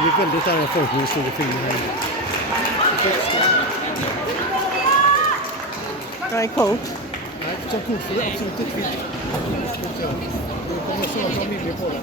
blir väldigt arga folk när vi står och filmar här. Very cool. Nej, så coolt för det är absolut inte vitt. Det kommer så att familjer på det.